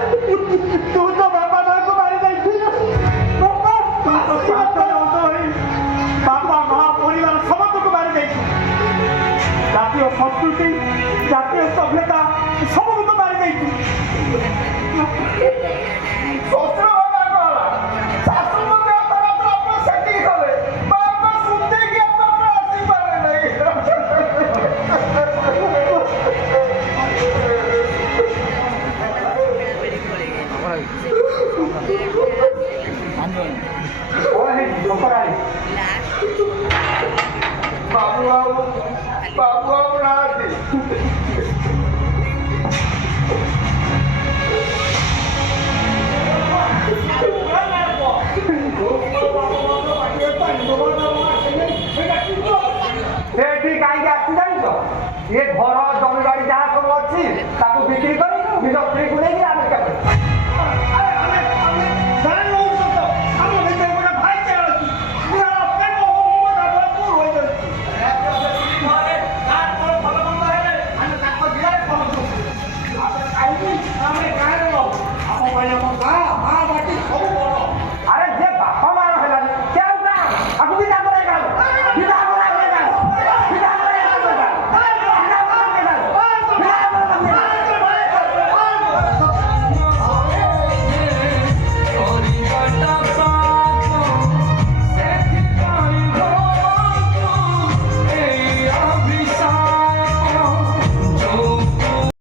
तू तो बापा माको मारी जाइथिल बापा तू तो पातले अंत होई बापा महा परिवार समस्त को मारी जाइथिल जातीय संस्कृति जातीय सभ्यता सब को मारी जाइथिल शस्त्र बाबा कहला शास्त्र मते तारा तो अपन सेटिंग करे बाबा सुनते कि अपन आसी पारे नहीं ओहे लोकराई बाबू राजी सेठी काई आसी जानिछ ये घर जमी बाड़ी जहाँ सब अच्छी ताकू बिक्री कर निज